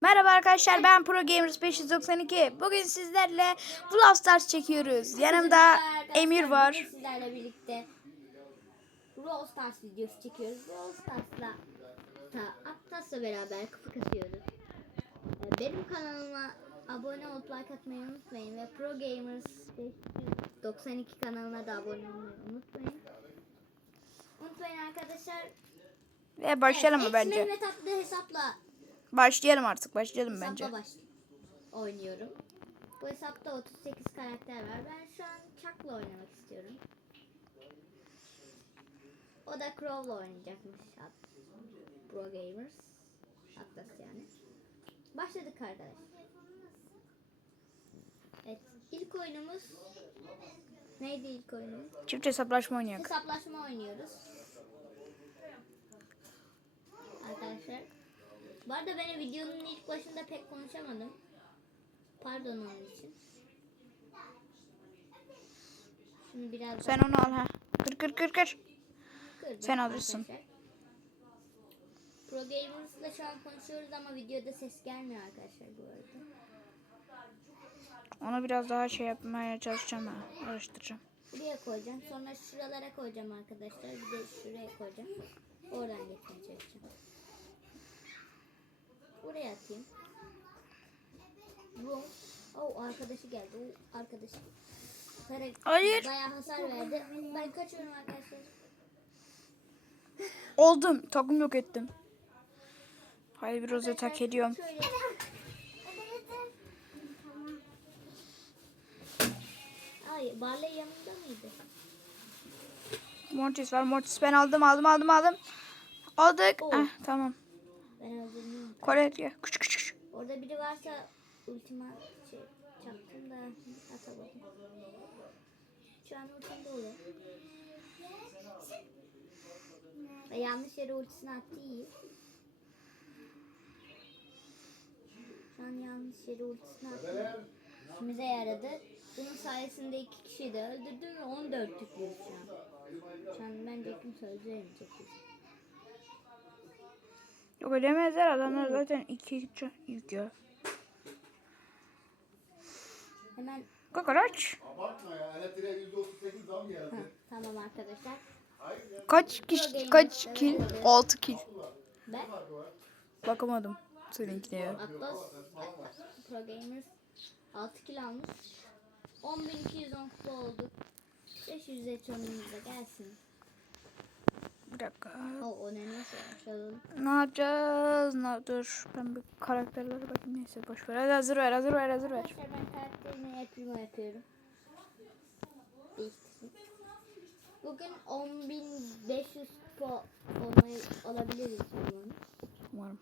Merhaba arkadaşlar ben Pro Gamers 592. Bugün sizlerle Brawl Stars çekiyoruz. Yanımda Emir var. Sizlerle birlikte Brawl Stars videosu çekiyoruz. Brawl Stars'la da Aptas'la beraber kafa kasıyoruz. Ee, Benim kanalıma abone olup like atmayı unutmayın ve Pro Gamers 592 kanalına da abone olmayı unutmayın. Unutmayın arkadaşlar. Ve başlayalım mı Evet, bence? Mehmet adlı hesapla Başlayalım artık başlayalım hesapla bence. baş oynuyorum. Bu hesapta 38 karakter var. Ben şu an Chuck'la oynamak istiyorum. O da Crow'la oynayacakmış. Pro Gamers. Atlas yani. Başladık arkadaşlar. Evet. ilk oyunumuz neydi ilk oyunumuz? Çift hesaplaşma oynayak. Hesaplaşma oynuyoruz. Arkadaşlar. Bu arada ben videonun ilk başında pek konuşamadım. Pardon onun için. Şimdi biraz Sen onu al ha. Kır kır kır kır. kırdım sen alırsın. arkadaşlar. Pro Gamers'la şu an konuşuyoruz ama videoda ses gelmiyor arkadaşlar bu arada. Onu biraz daha şey yapmaya çalışacağım ha. Araştıracağım. Buraya koyacağım. Sonra şuralara koyacağım arkadaşlar. Bir de şuraya koyacağım. Oradan geçmeye çalışacağım. Buraya atayım. Bu. Oh arkadaşı geldi. O arkadaşı. Kara Hayır. Bayağı hasar verdi. Ben kaçıyorum arkadaşlar. Oldum. Takım yok ettim. Hayır bir rozet hak ediyorum. Şöyle. Ay Barley yanında mıydı? Mortis var. Mortis ben aldım aldım aldım aldım. Aldık. Oo. Ah, tamam. Ben öldürdüm. Kore diyor. Küçük küçük. Orada biri varsa ultima şey çaktım da atamadım. Şu an ultim dolu. Ve yanlış yere ultisini attı iyi. Şu an yanlış yere ultisini attı. İşimize yaradı. Bunun sayesinde iki kişiyi de öldürdüm ve 14 tüklüyoruz şu an. Şu an bence kimse öldüremeyecek bizi. Yok ödemezler adamlar zaten iki yüklüyor. Hemen Kakaraç. Abartma ya. Elektriğe %38 zam geldi. tamam arkadaşlar. Kaç kişi kaç kill? 6 kill. Ben Bakamadım seninkine ya. Atlas Pro Gamers 6 kill almış. 10.210 kupa olduk. 500 etonumuz da gelsin. Bir dakika. O, o ne nasıl. Ne yapacağız? Ne, dur ben bir karakterlere bakayım neyse boş ver. Hadi hazır ver hazır ver hazır ver. Arkadaşlar ben karakterimi yapıyorum. Değiştirdim. Bugün 10.500 kupa olmayı alabiliriz. Umarım.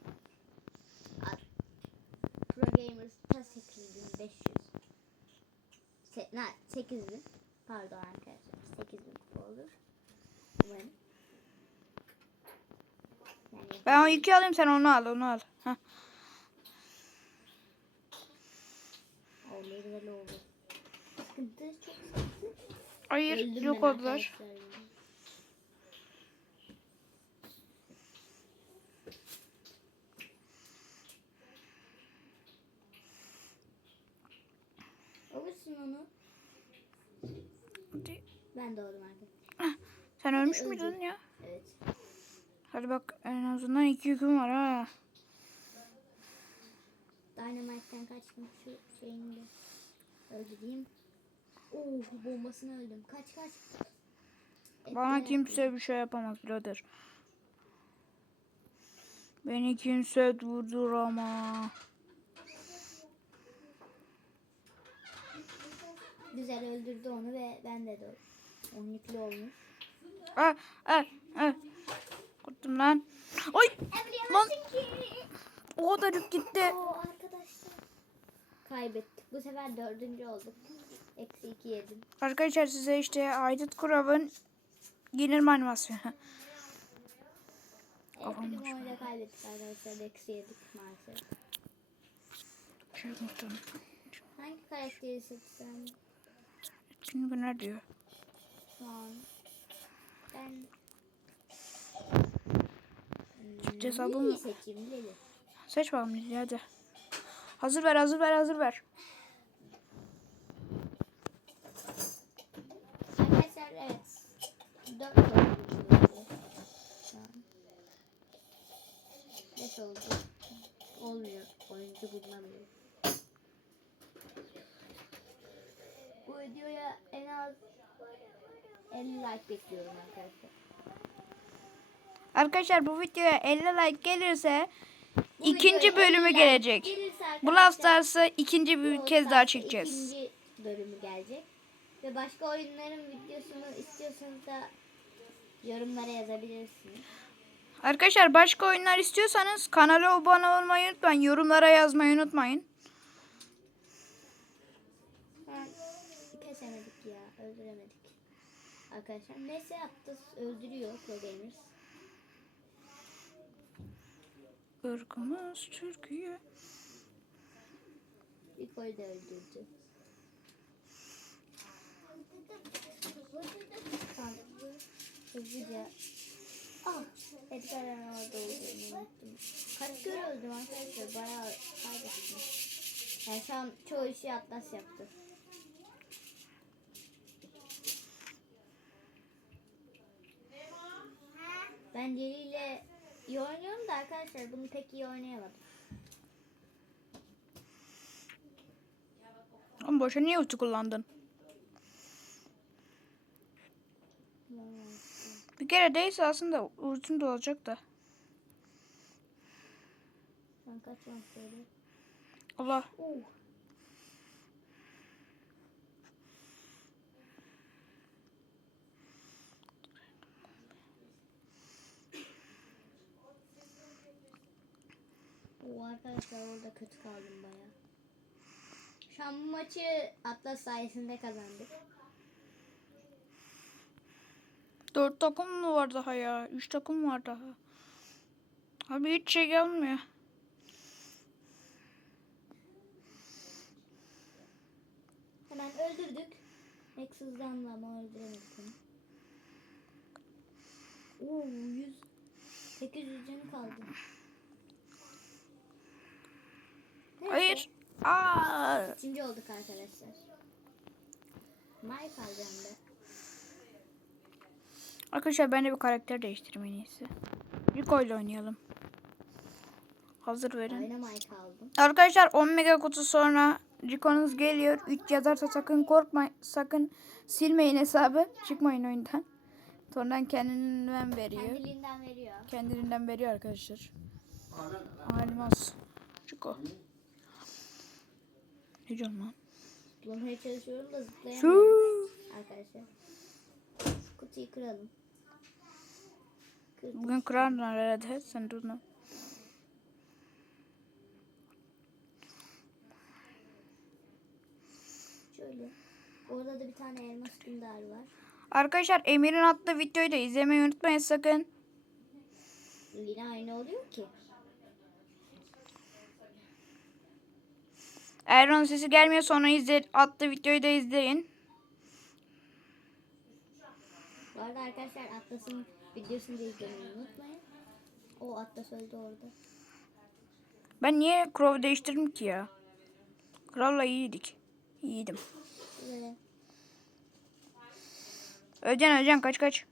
Pro Gamers ta 8500. Se ne, 8000. Pardon arkadaşlar. 8000 kupa olur. Umarım. Ben o yükü alayım sen onu al onu al. Heh. Hayır Öldüm yok oldular. Alırsın onu. Ben doğdum arkadaşlar. Sen ölmüş müydün ya? Hadi bak en azından iki yüküm var ha. Dynamite'den kaçtım şu şeyini de öldüreyim. Oh bombasını öldüm. Kaç kaç. Bana Ettiler. kimse bir şey yapamaz birader. Beni kimse durduramaz. Güzel öldürdü onu ve ben de doğdum. 12'li olmuş. Ah, ah, ah. Korktum lan. Oy! Lan o yük gitti. Oo arkadaşlar. Kaybettik. Bu sefer dördüncü olduk. Eksi iki yedim. Arkadaşlar size işte Aydın Kurab'ın yenilme animasyonu. Evet, Kafam oyunda kaybettik arkadaşlar. Eksi yedik maalesef. Şey unuttum. Hangi karakteri seçsem Etkinlik günler diyor. şu an? Ben Çift hesabım. Seç bakalım hadi. Hazır ver hazır ver hazır ver. Arkadaşlar evet. Dört oldu. Beş oldu. Olmuyor. Oyuncu bulunamıyor. Bu videoya en az 50 like bekliyorum arkadaşlar. Arkadaşlar bu videoya 50 like gelirse Bu ikinci bölümü 50 like gelecek. Brawl Stars'ı ikinci bir kez daha çekeceğiz. İkinci bölümü gelecek. Ve başka oyunların videosunu istiyorsanız da yorumlara yazabilirsiniz. Arkadaşlar başka oyunlar istiyorsanız kanala abone olmayı unutmayın. Yorumlara yazmayı unutmayın. Ben kesemedik ya, öldüremedik. Arkadaşlar neyse yaptı, öldürüyor Pro Gamers. Irkımız Türkiye. İlk oyunu da öldürdü. Hızlıca. Ah, Edgar'ın orada olduğunu unuttum. Kaç kere öldüm arkadaşlar, bayağı kaybettim. Yani şu an çoğu işi Atlas yaptı. Ben diliyle iyi oynuyorum da arkadaşlar bunu pek iyi oynayamadım. Ama boşa niye ulti kullandın? Bir kere değilse aslında ultim de olacak da. Allah. Oh. Oo arkadaşlar orada kötü kaldım baya. Şu an bu maçı Atlas sayesinde kazandık. Dört takım mı var daha ya? Üç takım var daha. Abi hiç şey gelmiyor. Hemen öldürdük. Nexus'dan ama öldüremedik onu. Oo 100 800 canı kaldı. Neyse, Hayır. İkinci olduk arkadaşlar. Mike alacağım da. Arkadaşlar ben de bir karakter değiştireyim en iyisi. Rico ile oynayalım. Hazır verin. Arkadaşlar 10 mega kutu sonra Rico'nuz geliyor. 3 yazarsa sakın korkmayın. Sakın silmeyin hesabı. Çıkmayın oyundan. Sonradan kendinden veriyor. Kendiliğinden veriyor. Kendiliğinden veriyor arkadaşlar. Almaz. Rico. Ne diyorsun lan? Bulamaya çalışıyorum da zıplayamıyorum arkadaşlar. Şu kutuyu kıralım. Kırdık. Bugün kırarlar herhalde. Sen dur lan. Şöyle. Orada da bir tane elmas gündarı var. Arkadaşlar Emir'in attığı videoyu da izlemeyi unutmayın sakın. Yine aynı oluyor ki. Eğer onun sesi gelmiyor sonra izle, attığı videoyu da izleyin. Bu arada arkadaşlar Atlas'ın videosunu da izlemeyi unutmayın. O Atlas öldü orada. Ben niye Crow değiştirdim ki ya? Crow'la iyiydik. İyiydim. Öleceksin öleceksin kaç kaç.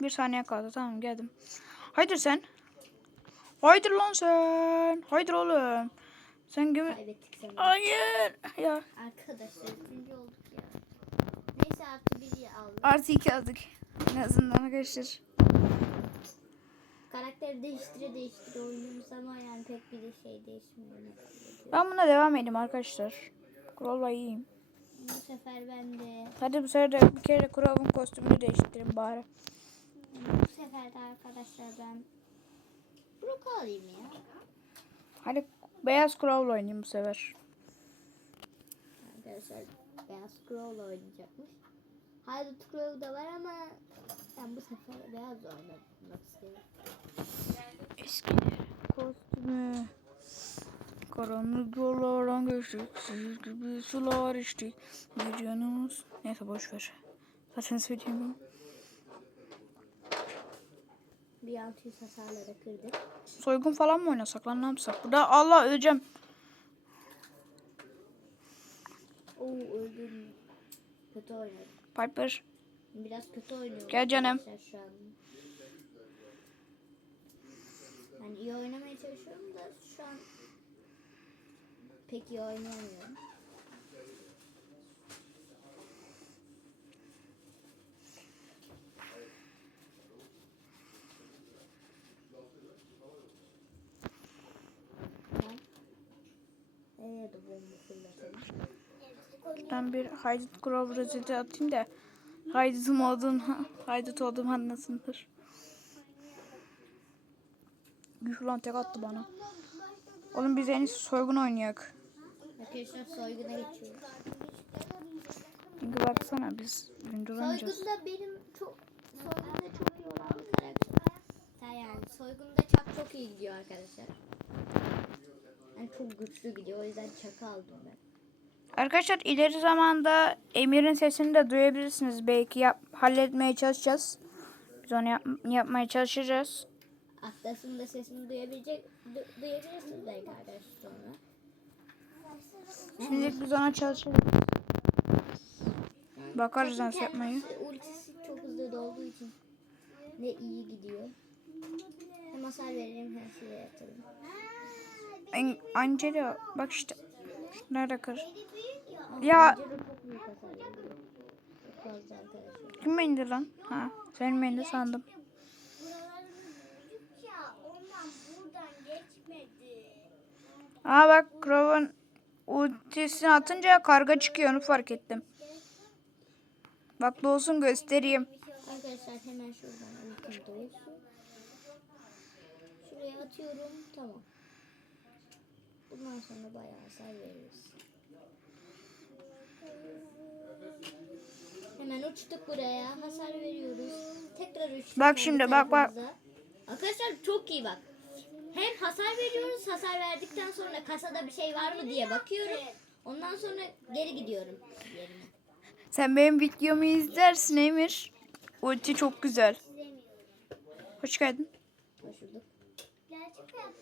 Bir saniye kaldı tamam geldim. Haydi sen. Haydi lan sen. Haydi oğlum. Sen gibi. Kaybettik sanırım. Hayır. Ya. Arkadaşlar üçüncü olduk ya. Neyse artı biri aldım. Artı iki aldık. En azından arkadaşlar. Karakteri değiştire değiştire oynuyoruz ama yani pek bir de şey değişmiyor. Ben buna devam edeyim arkadaşlar. Crow'la iyiyim. Bu sefer ben de Hadi bu sefer de bir kere Crow'un kostümünü değiştireyim bari. bu sefer de arkadaşlar ben Brook alayım ya. Hadi beyaz Crow'la oynayayım bu sefer. Arkadaşlar beyaz scroll oynayacakmış. Haydut scroll da var ama ben bu sefer beyaz oynamak istiyorum. Eski kostümü. Karanlık yollardan geçtik. Siz gibi sular içtik. Bir yanımız. Neyse boş ver. Zaten söyleyeyim. Bir 600 hasarla da kırdık. Soygun falan mı oynasak lan ne yapsak? Burada Allah öleceğim. Oo öldüm. Kötü oynadım. Piper. Biraz kötü oynuyorum. Gel canım. Şu an. Yani iyi oynamaya çalışıyorum da şu an pek iyi oynayamıyorum. Tamam. Nereye de bomba fırlatalım. Ben bir haydut Grove rozeti atayım da haydutum olduğum, haydut olduğum anlasındır. Yuh lan tek attı bana. Oğlum biz en iyisi soygun oynayak. Arkadaşlar soyguna geçiyoruz. Çünkü baksana biz gündüz oynayacağız. Soygun'da benim çok Soygun'da çok iyi olan bir karakter yani. Soygun'da çak çok iyi gidiyor arkadaşlar. Çok güçlü gidiyor. O yüzden çakı aldım ben. Arkadaşlar ileri zamanda Emir'in sesini de duyabilirsiniz. Belki yap, halletmeye çalışacağız. Biz onu yap- yapmaya çalışacağız. Atlas'ın da sesini duyabilecek du- duyabilirsiniz belki arkadaşlar sonra. Şimdi biz ona çalışacağız. Bakarız nasıl yapmayı. Ultisi çok hızlı dolduğu için ne iyi gidiyor. Hem hasar verelim hem şey yatalım. An- Angela bak işte. Nerede kır? Ya kim indi lan? Ha, sen indi sandım. Aa bak Crow'un ultisini atınca karga çıkıyor onu fark ettim. Bak doğsun göstereyim. Arkadaşlar hemen şuradan ultim doğsun. Şuraya atıyorum. Tamam. Bundan sonra bayağı hasar veririz. Hemen uçtuk buraya. Hasar veriyoruz. Tekrar uçtuk. Bak şimdi, bak, bak. Arkadaşlar çok iyi bak. Hem hasar veriyoruz. Hasar verdikten sonra kasada bir şey var mı diye bakıyorum. Ondan sonra geri gidiyorum yerine. Sen benim videomu izlersin Emir. Ulti çok güzel. Hoş geldin.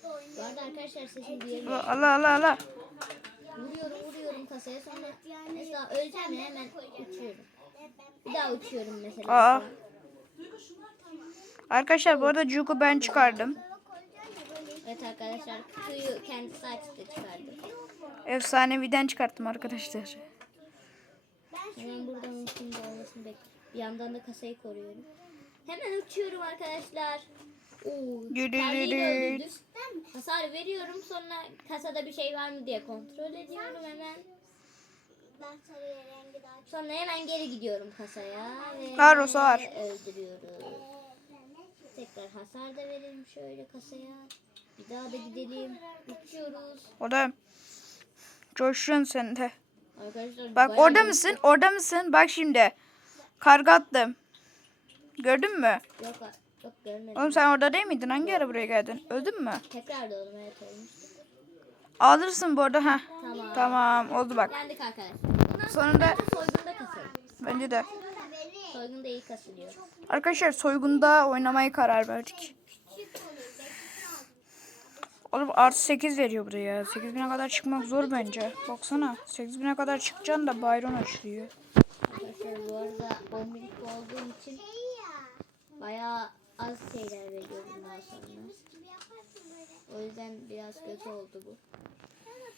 Bu arada arkadaşlar sesini duyamıyorum. Allah Allah Allah. Vuruyorum vuruyorum kasaya sonra mesela öleceğim ya hemen uçuyorum. Bir daha uçuyorum mesela. Aa. Arkadaşlar bu arada Juku ben çıkardım. Evet arkadaşlar kutuyu kendisi açtı çıkardı. Efsaneviden çıkarttım arkadaşlar. Hemen buradan ultimin olmasını bekliyorum. Bir yandan da kasayı koruyorum. Hemen uçuyorum arkadaşlar. Öldürdüm. Hasar veriyorum sonra kasada bir şey var mı diye kontrol ediyorum hemen. Sonra hemen geri gidiyorum kasaya ve Var, o var. öldürüyoruz. Tekrar hasar da verelim şöyle kasaya. Bir daha da gidelim. Uçuyoruz. Orada coşuyorsun sen de. Arkadaşlar Bak orada mısın? Orada mısın? Bak şimdi. Karga attım. Gördün mü? Yok, yok görmedim. Oğlum sen orada değil miydin? Hangi ara buraya geldin? Öldün mü? Tekrar da oğlum evet olmuştu. Alırsın bu arada. Heh. Tamam. Tamam oldu bak. Yendik arkadaşlar. Sonunda soygunda kasalım. bence de. Soygunda iyi kasılıyor. Arkadaşlar soygunda oynamaya karar verdik. Oğlum artı 8 veriyor buraya. 8000'e kadar çıkmak zor bence. Baksana 8000'e kadar çıkacaksın da Byron açılıyor. Arkadaşlar bu arada 10 binlik olduğum için bayağı az şeyler veriyorum daha sonra. O yüzden biraz kötü oldu bu.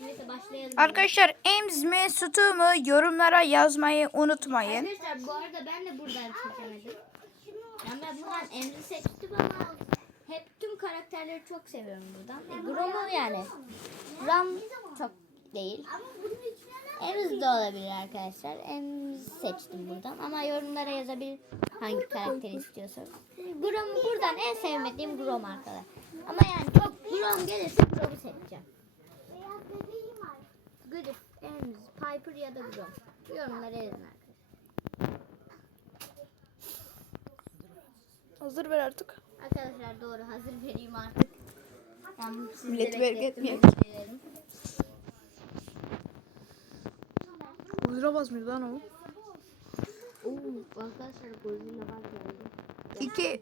Neyse başlayalım. Arkadaşlar Ems mi Sutu mu yorumlara yazmayı unutmayın. Arkadaşlar bu arada ben de buradan seçemedim. Ben buradan Emre'yi seçtim ama hep tüm karakterleri çok seviyorum buradan. E, Grom'u yani. Ram çok değil. Emz de olabilir arkadaşlar. Emz seçtim buradan. Ama yorumlara yazabilir hangi karakteri istiyorsanız. Grom buradan en sevmediğim Grom arkadaşlar. Ama yani çok Grom gelirse Grom'u seçeceğim. Griff, Emz, Piper ya da Grom. Yorumlara yazın arkadaşlar. Hazır ver artık. Arkadaşlar doğru hazır vereyim artık. Yani Milleti bekletmemek bekletmeyelim. Huzura basmıyor lan o. Oo, arkadaşlar Godzilla var geldi. İki.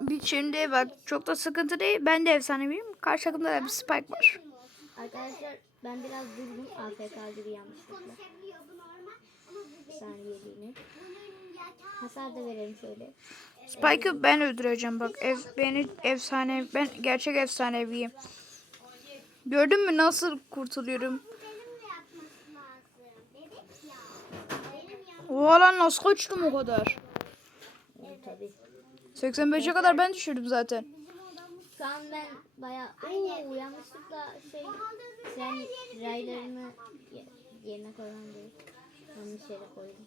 Bir şimdi bak çok da sıkıntı değil. Ben de efsaneviyim. Karşı takımda da bir spike var. Arkadaşlar ben biraz durdum. AFK gibi yanlışlıkla. Saniyeliğine. Hasar da verelim şöyle. Spike'ı ben öldüreceğim bak. Ev, beni efsane ben gerçek efsaneviyim. Gördün mü nasıl kurtuluyorum? Oha lan nasıl kaçtım o kadar? Evet, tabii. 85'e kadar ben düşürdüm zaten. Şu an ben baya Oo, yanlışlıkla şey sen raylarını ye- yerine koymam değil. Yanlış yere koydum.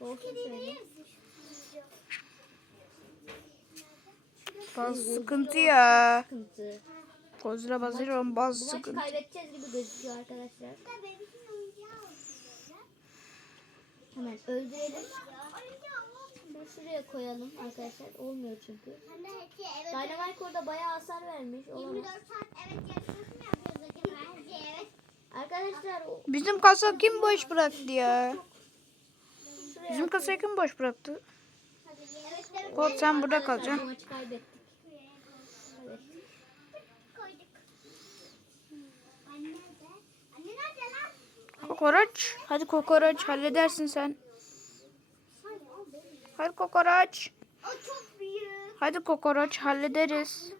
Olsun şöyle. Bazı sıkıntı ya. Sıkıntı. Kozura basıyorum bazı Bu maçı sıkıntı. kaybedeceğiz gibi gözüküyor arkadaşlar. Hemen öldürelim. Şunu şuraya koyalım arkadaşlar. Olmuyor çünkü. Dynamite orada bayağı hasar vermiş. Olamaz. Arkadaşlar o- Bizim kasa kim boş bıraktı ya? Bizim kasayı kim boş bıraktı? Bot sen burada Arkadaşlar, kalacaksın. Bu maçı kaybettik. Evet. Kokoreç. Hadi kokoreç halledersin sen. Hadi kokoreç. O çok büyük. Hadi kokoreç hallederiz.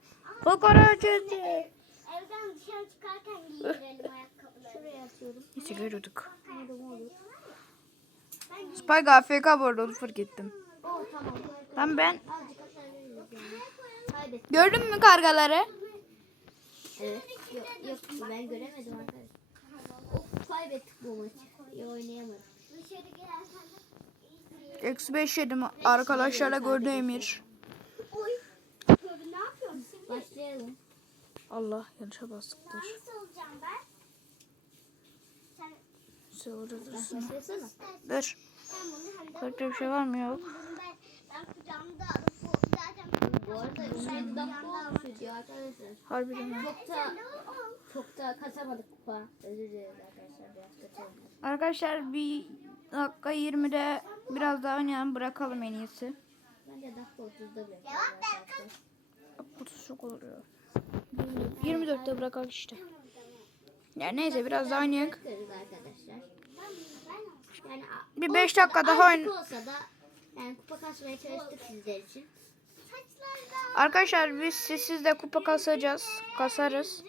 Kokoreç hadi. Evden dışarı çıkarken giydirelim ayakkabıları. Şuraya atıyorum. Neyse görüyorduk. Spike AFK bu arada onu fark ettim. Tamam. Lan ben. Kaybettik. gördün mü kargaları? Evet. Yok, yok ben göremedim arkadaşlar. Kaybettik bu maçı. İyi oynayamadık. Dışarı Eksi 5 yedim arkadaşlarla gördü Emir. Oy. Tabii ne yapıyorsun? Başlayalım. Allah yanlışa bastıktır. Nasıl olacağım ben? Sen, Sen orada dursun. Başlasana. Dur. sen bunu hem de Farklı bir şey var mı yok? ben, ben kucağımda alıp bu arada 37 dakika olmuş video arkadaşlar. Harbiden mi? Çok da çok da kasamadık kupa. Özür dileriz arkadaşlar biraz oldu. Arkadaşlar bir dakika 20'de biraz daha oynayalım bırakalım en iyisi. Bence dakika 30'da bırakalım Cevap ver arkadaşlar. 30 çok olur ya. 24'te bırakalım işte. Ya neyse biraz daha oynayalım. Arkadaşlar. Yani Bir olsa 5 da, dakika daha azıcık oyn. olsa da yani kupa kasmaya çalıştık sizler için. Arkadaşlar biz sessiz de kupa kasacağız. Kasarız.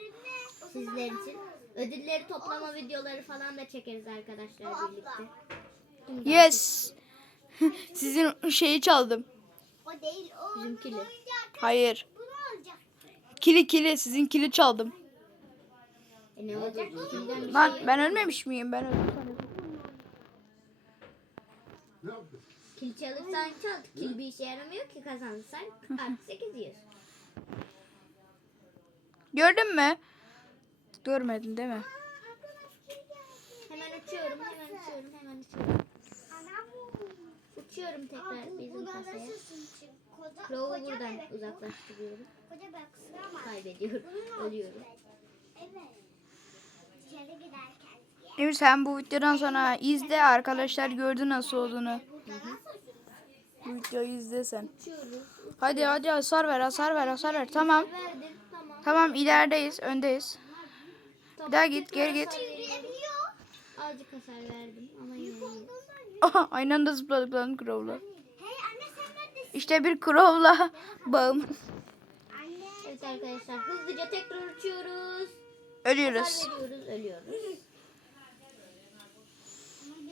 Sizler için. Ödülleri toplama videoları falan da çekeriz arkadaşlar birlikte. Yes. Sizin şeyi çaldım. o değil o. Bizimkili. Hayır. Bunu alacak. Kili kili sizin kili çaldım. E ne olacak? Kimden bir Lan şey ben ölmemiş miyim? Ben öldüm sanırım. Kil çalırsan çal. Kil bir işe yaramıyor ki kazanırsan artı 8 yiyorsun. Gördün mü? Görmedin değil mi? Hemen uçuyorum, hemen uçuyorum, hemen uçuyorum. Uçuyorum tekrar bizim kasaya. Crow'u buradan uzaklaştırıyorum. Kaybediyorum, ölüyorum. Evet. Dışarı giderken. Emir sen bu videodan sonra izle arkadaşlar gördü nasıl olduğunu. Bu videoyu izle sen. Uçuyoruz. Hadi hadi hasar ver hasar ver hasar ver. Tamam. Tamam. İlerideyiz öndeyiz. Bir daha git geri git. Azıcık hasar verdim ama yine aynı anda zıpladık lan Crow'la. Hey anne sen neredesin? İşte bir Crow'la bağım. Anne. Evet arkadaşlar hızlıca tekrar uçuyoruz. Ölüyoruz. Hasar veriyoruz, ölüyoruz.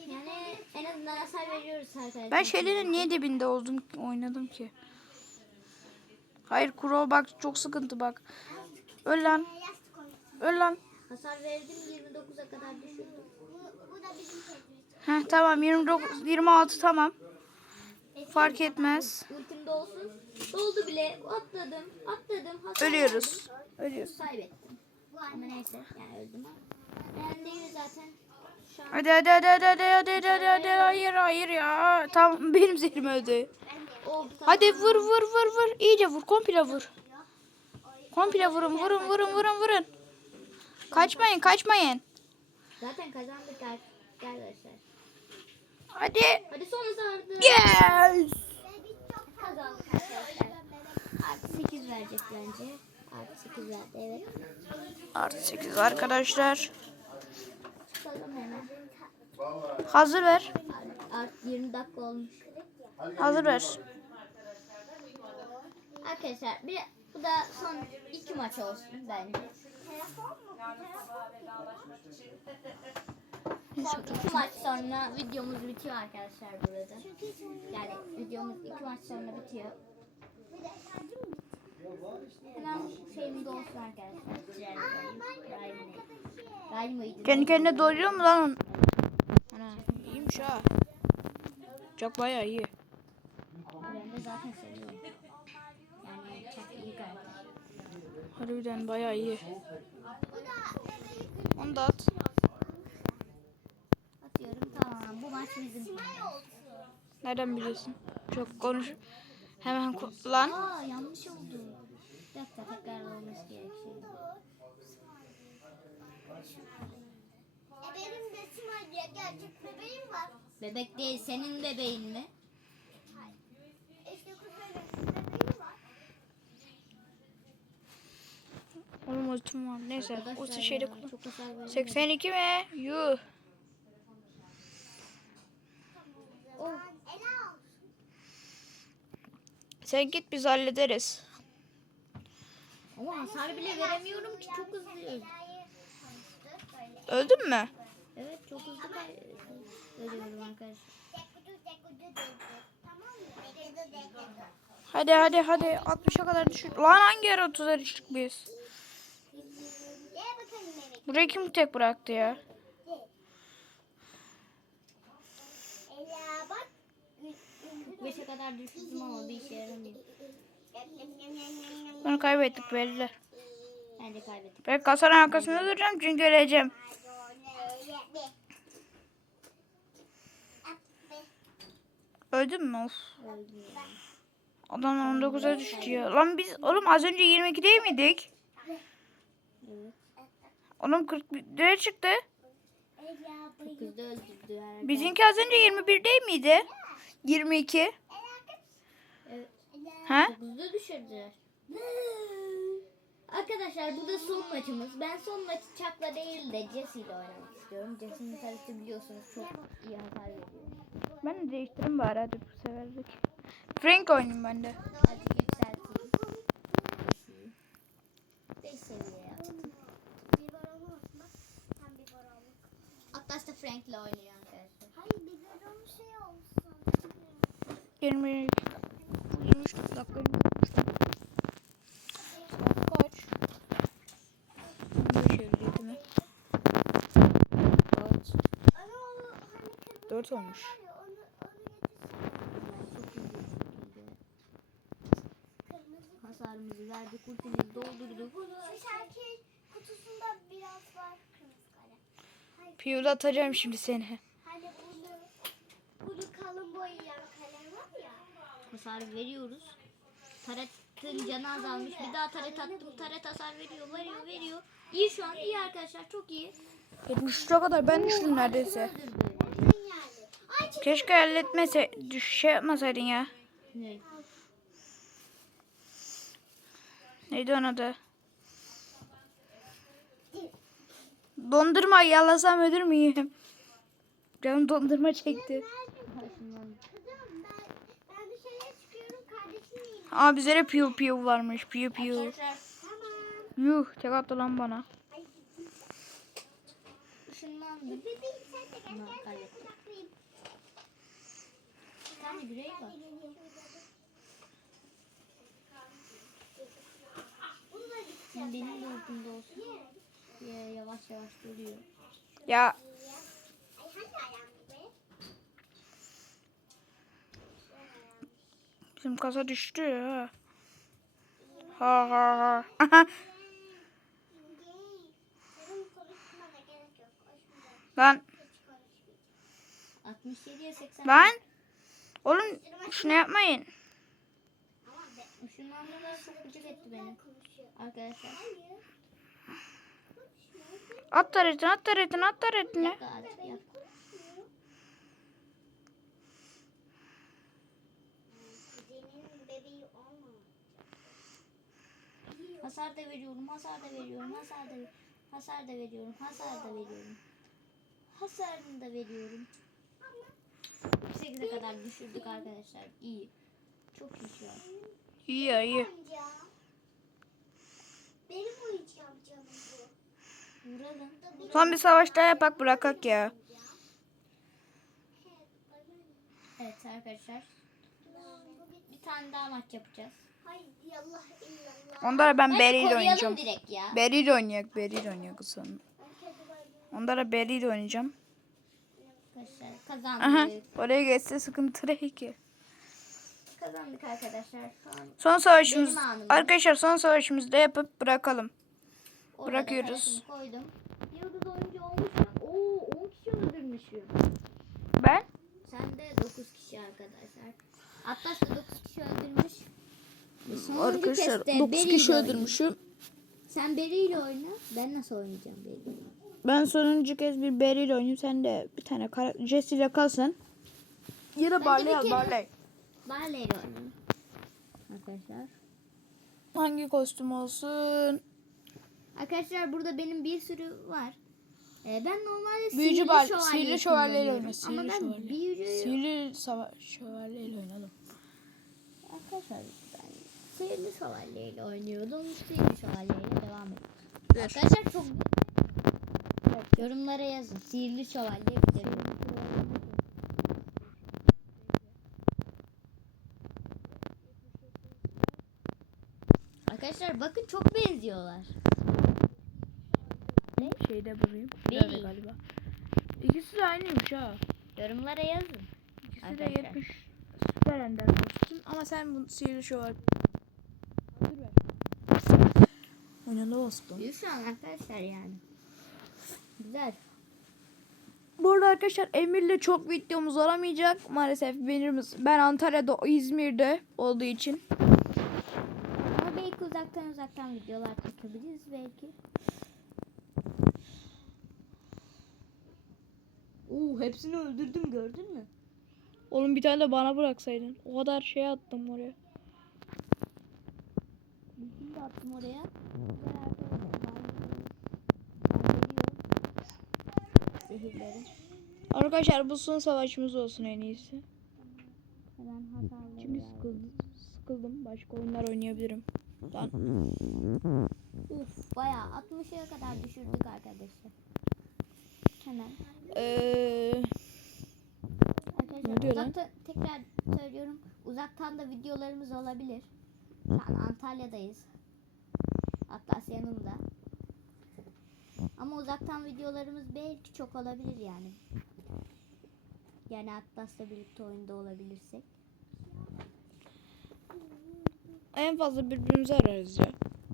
Yani en azından hasar veriyoruz arkadaşlar. Ben şeylerin niye dibinde oldum oynadım ki? Hayır Crow bak çok sıkıntı bak. Öl lan. Öl lan. Hasar verdim 29'a kadar düşürdüm. Bu, bu da bizim tedbir. Heh, tamam 29 26 tamam. Fark etmez. Ultim dolsun. Doldu bile. Atladım. Atladım. Hasar Ölüyoruz. verdim. Ölüyoruz. Kaybettim. Ama neyse. Yani öldüm. Ben değil zaten. Hadi hadi hadi hadi hadi hadi hadi hadi hadi hayır hayır ya. Tamam benim zehrim öldü. Hadi vur vur vur vur. İyice vur komple vur. Komple vurun vurun vurun vurun vurun. Kaçmayın kaçmayın. Zaten kazandık arkadaşlar. Hadi. Hadi son hasardı. Yes. Artı 8 verecek bence. Artı 8 verdi evet. Artı 8 arkadaşlar. Hazır ver. Artı 20 dakika olmuş. Hazır ver. Arkadaşlar bir bu da son iki maç olsun bence. Son iki maç sonra videomuz bitiyor arkadaşlar burada. Yani videomuz iki maç sonra bitiyor. Hemen şeyimiz olsun arkadaşlar. Kendi kendine doyuruyor mu lan? Ana iyiymiş ha. Çok bayağı iyi. Ben de zaten seviyorum. Yani çok iyi karakter. Harbiden bayağı iyi. Onu da at. Atıyorum tamam bu maç bizim. Nereden biliyorsun? Çok konuş. Hemen kullan. Aa yanlış oldu. Bir dakika tekrar olması gerekiyor. E benim de Simay diye gerçek bebeğim var. Bebek değil senin bebeğin mi? İşte kız bebek bebeğim var. Oğlum ultim var. Neyse. Ulti şeyde kullan. Çok hasar veriyor. 82 mi? Yuh. Oh, Ela. Sen git biz hallederiz. ama hasar bile veremiyorum ki çok hızlı. Ela'yı konuştuk böyle. Öldün mü? Evet çok hızlı kay- ölüyorum arkadaşlar. Hadi hadi hadi 60'a kadar düşür. Lan hangi ara 30'a düştük biz? Burayı kim tek bıraktı ya? 5'e kadar düşürdüm ama bir işe yaramıyor. Bunu kaybettik belli. Bence kaybettik. Ben kasanın arkasında duracağım çünkü öleceğim. Öldün mü? Of. Adam 19'a düştü ya. Lan biz oğlum az önce 22 değil miydik? Evet. Oğlum 41'e çıktı. Bizimki az önce 21 değil miydi? 22. Evet. Ha? Düşürdüler. Arkadaşlar bu da son maçımız. Ben son maçı Chuck'la değil de Jesse ile oynamak istiyorum. Jesse'nin haritası biliyorsunuz çok iyi hasar veriyor. Ben de değiştireyim bari hadi bu seferlik. Frank oynayayım ben de. Azıcık yükselteyim. Beş seviye yaptım. Atlas da Frank'le oynuyor arkadaşlar. Hayır biberon şey olsun. 20 23 dakika 23 dakika. Saat kaç? 15 50 mi? Saat Ana onu hani kırmızı 4 olmuş. var ya onu onu getirsene. Çok iyi bir şekilde Kırmızı. hasarımızı verdik. Ultimizi doldurduk. Şu şarkı kutusunda biraz var kırmızı kalem. Piyuda atacağım şimdi seni. hani bunu bunu kalın boyayan kalem var ya. Hasar veriyoruz. Taret'in canı azalmış. Bir daha taret attım. Taret hasar veriyor, veriyor, veriyor. İyi şu an. iyi arkadaşlar. Çok iyi. 73'e kadar ben düştüm neredeyse. Keşke halletmese, düş şey yapmasaydın ya. Ne? Neydi onun adı? Dondurma yalasam ölür müyüm? Canım dondurma çekti. Aa bize de piyo piyo varmış. Arkadaşlar Tamam. Yuh tek attı lan bana. Benim de olsun. Ya, yavaş yavaş duruyor. Ya bizim kasa düştü ya. Ha ha ha. Aha, konuşmayacağım. 67'ye 80. lan. Oğlum şunu yapmayın. Işınlanmalar çok gıcık etti beni. Arkadaşlar. At taretini at taretini at taretini. Hasar da veriyorum, hasar da veriyorum, hasar da, hasar da veriyorum, hasar da veriyorum. Hasarını da veriyorum. 8'e kadar düşürdük arkadaşlar. İyi. Çok iyi şu an. İyi iyi. Benim oyuncağım. Son bir savaş daha yapak bırakak ya. Evet arkadaşlar. Bir tane daha maç yapacağız. Haydi illallah. Onlara ben Berry ile oynayacağım. Berry ile oynayak. Berry ile oynayak kızım. Onlara Berry ile oynayacağım. Arkadaşlar Aha. kazandık. Oraya geçse sıkıntı değil ki. Kazandık arkadaşlar. An Son savaşımız. Arkadaşlar son savaşımızı da yapıp bırakalım. Orada Bırakıyoruz. koydum. Yıldız oyuncu olmuş mu? Oo 10 kişi öldürmüşüm. Ben? Sen de 9 kişi arkadaşlar. Atlas da 9 kişi öldürmüş. Kez de Berry ile oynuyor. Sen Berry ile oyna. Ben nasıl oynayacağım Berry ile? Ben sonuncu kez bir Berry ile oynayayım. Sen de bir tane Jesse ile kalsın. Ya da Barley Barley al. Barley. Barley ile oynayayım. Arkadaşlar. Hangi kostüm olsun? Arkadaşlar burada benim bir sürü var. Ee, ben normalde Büyücü sihirli bal, sihirli şövalyeyle oyna. Sihirli Ama ben şövalye. büyücü... Sihirli şövalyeyle oynayalım. Arkadaşlar ben sihirli şövalyeyle oynuyordum. Sihirli şövalyeyle devam ediyoruz. Dur. Arkadaşlar çok... Yorumlara yazın. Sihirli şövalye bitiriyorum. Arkadaşlar bakın çok benziyorlar. Şeyde bulayım. Nerede galiba. İkisi de aynıymış ha. Yorumlara yazın. İkisi de Arkadaşlar. 70 süper ender kostüm. Ama sen bu sihirli şövalye. Dur ver. Büyük şu an arkadaşlar yani. Güzel. Bu arada arkadaşlar Emir'le çok videomuz olamayacak. Maalesef benim, ben Antalya'da, İzmir'de olduğu için. Ama belki uzaktan uzaktan videolar çekebiliriz belki. Oo hepsini öldürdüm gördün mü? Oğlum bir tane de bana bıraksaydın. O kadar şey attım oraya. Bilgimi de attım oraya. Arkadaşlar. Bu son savaşımız olsun en iyisi. Çünkü sıkıldım. Sıkıldım. Başka oyunlar oynayabilirim. Lan. Uf bayağı 60'a kadar düşürdük arkadaşlar. Hemen. Ee, Arkadaşlar Ne diyor lan? uzakta, tekrar söylüyorum. Uzaktan da videolarımız olabilir. Şu an Antalya'dayız. Atlas yanımda. Ama uzaktan videolarımız belki çok olabilir yani. Yani Atlas'la birlikte oyunda olabilirsek. en fazla birbirimizi ararız ya.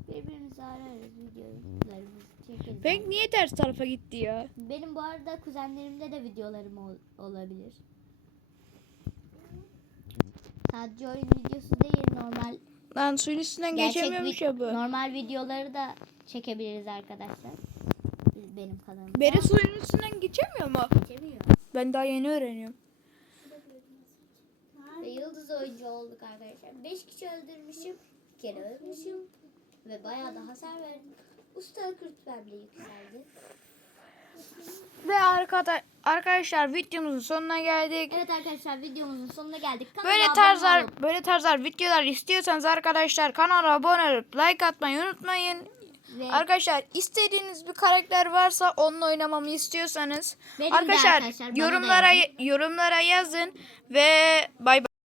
Birbirimizi ararız videolarımızı çekeriz. Pek niye ters tarafa gitti ya? Benim bu arada kuzenlerimde de videolarım ol- olabilir. Sadece oyun videosu değil normal Lan suyun üstünden geçemiyormuş ya bu. Normal videoları da çekebiliriz arkadaşlar. Benim kanalımda. Beri suyun üstünden geçemiyor mu? Geçemiyor. Ben daha yeni öğreniyorum. Ve yıldız oyuncu olduk arkadaşlar. 5 kişi öldürmüşüm. Bir kere ölmüşüm. Ve bayağı da hasar verdim. Usta kurt bile yükseldi. Ve arkada, arkadaşlar videomuzun sonuna geldik. Evet arkadaşlar videomuzun sonuna geldik. Kanala Böyle tarzlar olun. böyle tarzlar videolar istiyorsanız arkadaşlar kanala abone olup like atmayı unutmayın. Ve Arkadaşlar istediğiniz bir karakter varsa onunla oynamamı istiyorsanız arkadaşlar, arkadaşlar, yorumlara yorumlara yazın ve bay bay.